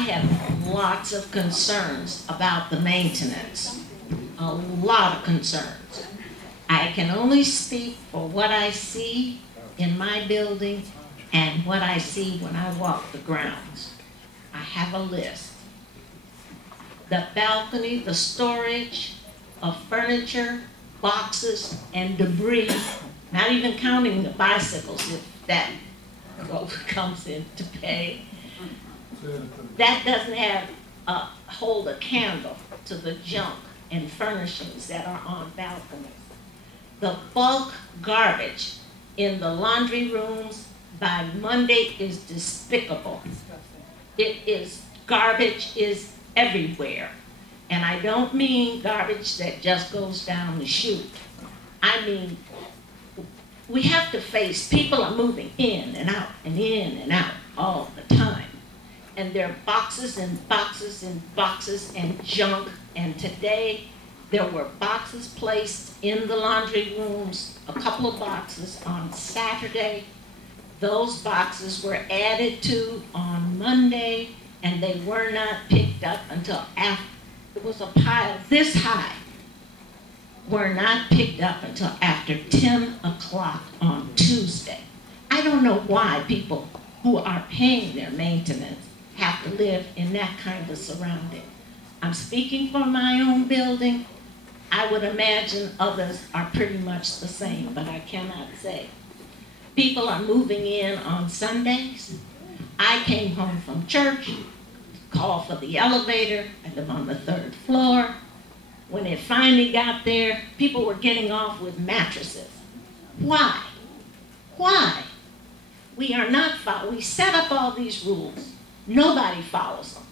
have lots of concerns about the maintenance, a lot of concerns. I can only speak for what I see in my building and what I see when I walk the grounds. I have a list. The balcony, the storage of furniture, boxes, and debris, not even counting the bicycles if that comes into pay. That doesn't have hold a candle to the junk and furnishings that are on balconies. The bulk garbage in the laundry rooms by Monday is despicable. Garbage is everywhere. And I don't mean garbage that just goes down the chute. I mean, we have to face, people are moving in and out and in and out all the time. And there are boxes and boxes and boxes and junk. And today, there were boxes placed in the laundry rooms, a couple of boxes on Saturday. Those boxes were added to on Monday, and they were not picked up until after. It was a pile this high, were not picked up until after 10 o'clock on Tuesday. I don't know why people who are paying their maintenance have to live in that kind of surrounding. I'm speaking for my own building. I would imagine others are pretty much the same, but I cannot say. People are moving in on Sundays. I came home from church, called for the elevator. I live on the 3rd floor. When it finally got there, people were getting off with mattresses. Why? Why? We are not following. We set up all these rules. Nobody follows them.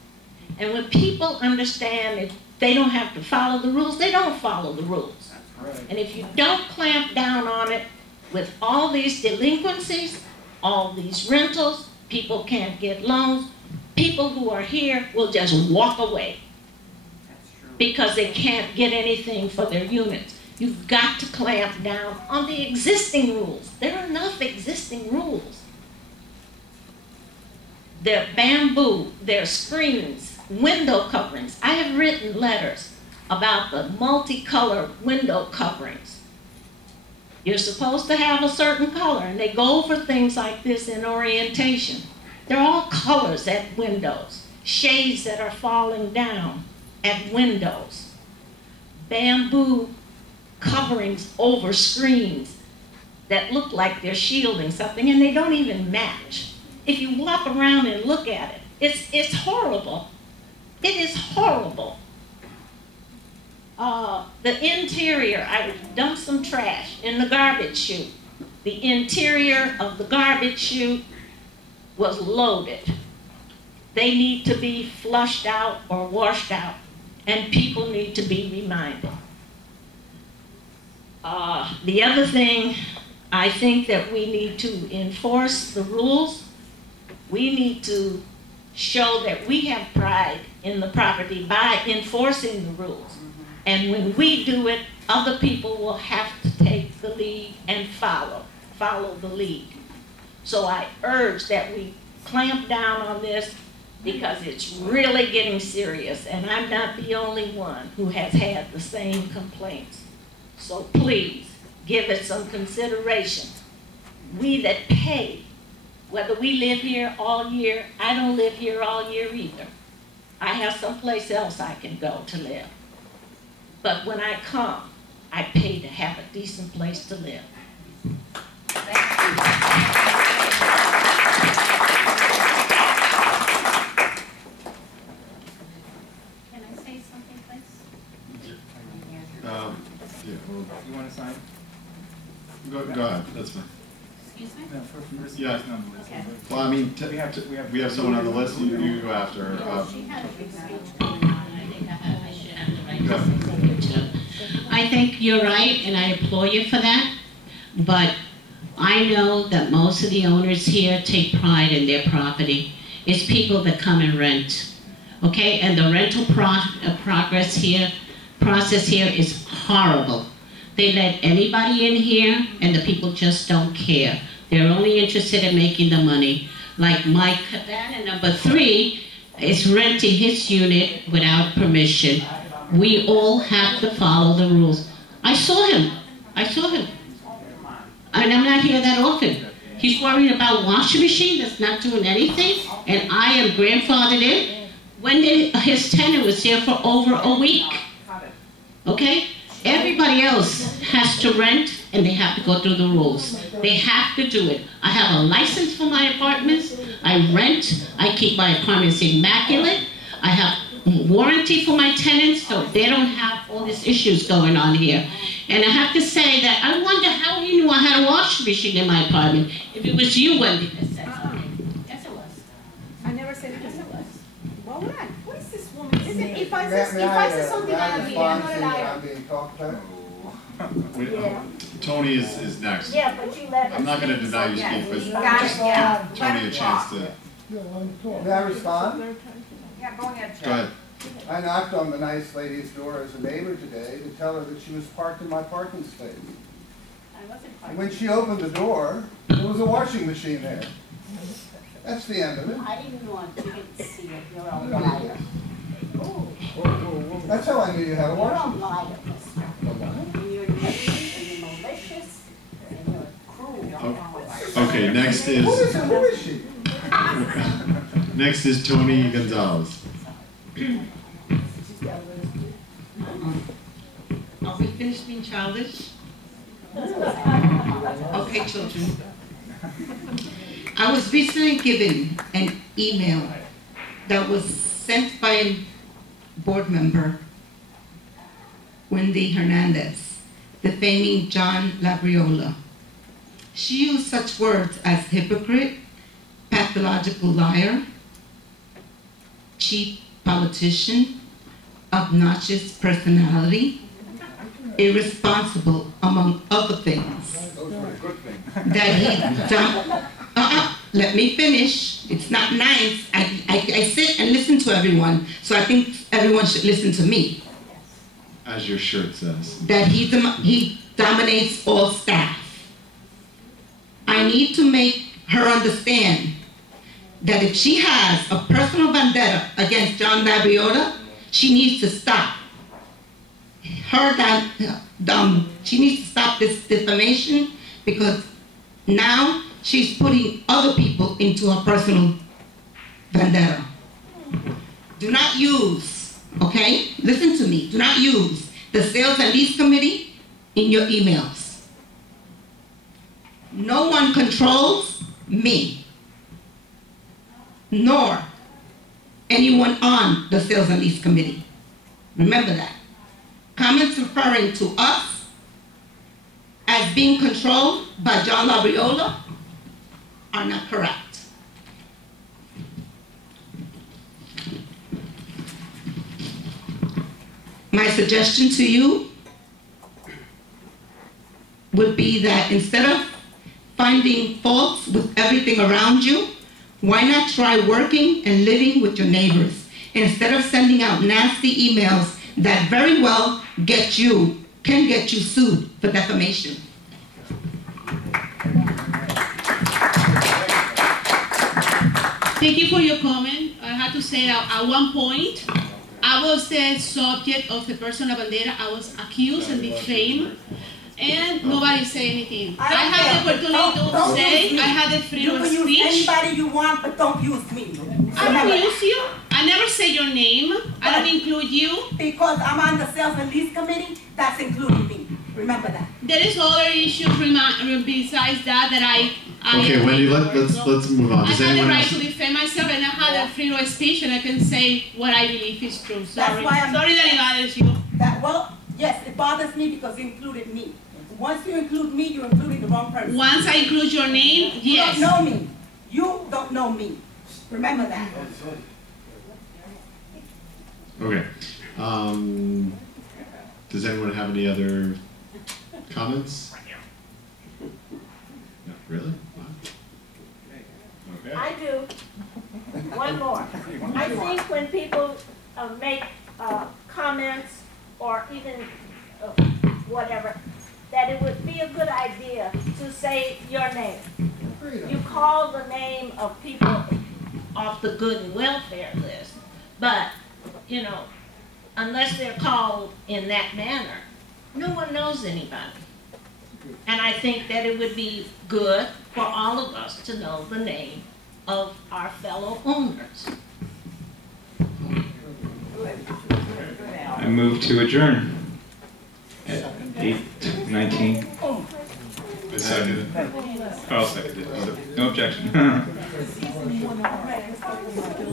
And when people understand that they don't have to follow the rules, they don't follow the rules. That's right. And if you don't clamp down on it with all these delinquencies, all these rentals, people can't get loans, people who are here will just walk away because they can't get anything for their units. You've got to clamp down on the existing rules. There are enough existing rules. There are bamboo, there are screens, window coverings. I have written letters about the multicolored window coverings. You're supposed to have a certain color, and they go over things like this in orientation. They're all colors at windows, shades that are falling down at windows, bamboo coverings over screens that look like they're shielding something, and they don't even match. If you walk around and look at it, it's horrible. It is horrible. The interior, I dumped some trash in the garbage chute. The interior of the garbage chute was loaded. They need to be flushed out or washed out, and people need to be reminded. The other thing, I think that we need to enforce the rules. We need to show that we have pride in the property by enforcing the rules. And when we do it, other people will have to take the lead and follow the lead. So I urge that we clamp down on this because it's really getting serious, and I'm not the only one who has had the same complaints. So please, give it some consideration. We that pay, whether we live here all year, I don't live here all year either. I have someplace else I can go to live. But when I come, I pay to have a decent place to live. Thank you. Can I say something, please? Yeah. You want to sign? Go ahead, that's fine. Excuse me? No, first Yeah. person on the list. Okay. Well, I mean, we have someone on the list, you go after. She had a big speech going on. I think I should have the right Go. to say something too. I think you're right, and I applaud you for that. But I know that most of the owners here take pride in their property. It's people that come and rent, okay? And the rental process here is horrible. They let anybody in here, and the people just don't care. They're only interested in making the money. Like my cabana number 3, is renting his unit without permission. We all have to follow the rules. I saw him. And I'm not here that often. He's worried about washing machine that's not doing anything, and I am grandfathered in. When his tenant was here for over a week. Okay? Everybody else has to rent, and they have to go through the rules. They have to do it. I have a license for my apartments. I rent. I keep my apartments immaculate. I have warranty for my tenants, so they don't have all these issues going on here. And I have to say that I wonder how he knew I had a washing machine in my apartment. If it was you, Wendy, that said something. Yes, it was. I never said it was. Well, what? What is this woman? If I say something, I'm not a liar. I'm being talked about. Wait, Yeah. Tony is next. Yeah, but you let I'm not gonna deny you speak, but You got it, yeah. give Tony a chance to, May I respond? Yeah, go ahead, go ahead. I knocked on the nice lady's door as a neighbor today to tell her that she was parked in my parking space. And when she opened the door, there was a washing machine there. That's the end of it. I didn't want you to see it. You're a liar. That's how I knew you had a You're a washing liar, mister. And you're mean, and you're malicious, and you're cruel. Okay, next machine. Who is, is she? next is Tony Gonzalez. Are we finished being childish? Okay, children. I was recently given an email that was sent by a board member, Wendy Hernandez, defaming John Labriola. She used such words as hypocrite, pathological liar, cheap politician, obnoxious personality, irresponsible, among other things. Those were good things. That he done. Let me finish. It's not nice. I sit and listen to everyone, so I think everyone should listen to me. As your shirt says. That he dominates all staff. I need to make her understand that if she has a personal vendetta against John Labriola, she needs to stop. She needs to stop this defamation, because now she's putting other people into her personal vendetta. Do not use, okay? Listen to me. Do not use the Sales and Lease Committee in your emails. No one controls me, nor anyone on the Sales and Lease Committee. Remember that. Comments referring to us as being controlled by John Labriola are not correct. My suggestion to you would be that instead of finding faults with everything around you, why not try working and living with your neighbors instead of sending out nasty emails that very well can get you sued for defamation. Thank you for your comment. I have to say that at one point, I was the subject of the personal bandera. I was accused and defamed, and nobody said anything. I had the opportunity to say, I had the freedom of speech. You can use anybody you want, but don't use me. I don't use you. I never say your name. I don't include you. Because I'm on the Sales and Lease Committee, that's including me. Remember that. There is other issues besides that I Okay, Wendy, let's move on. I Does have the anyone right else? to defend myself, and I have the freedom of speech, and I can say what I believe is true. Sorry. why I'm- Sorry that it bothers you. Yes, it bothers me because you included me. Once you include me, you're including the wrong person. Once I include your name, You yes. don't know me. You don't know me. Remember that. Okay. Does anyone have any other comments? No, really? Wow. Okay. I do. One more. I think when people make comments or even whatever, that it would be a good idea to say your name. You call the name of people off the good and welfare list. But, you know, unless they're called in that manner, no one knows anybody. And I think that it would be good for all of us to know the name of our fellow owners. I move to adjourn at 8:19. I second it. I'll second it. So, no objection.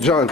John.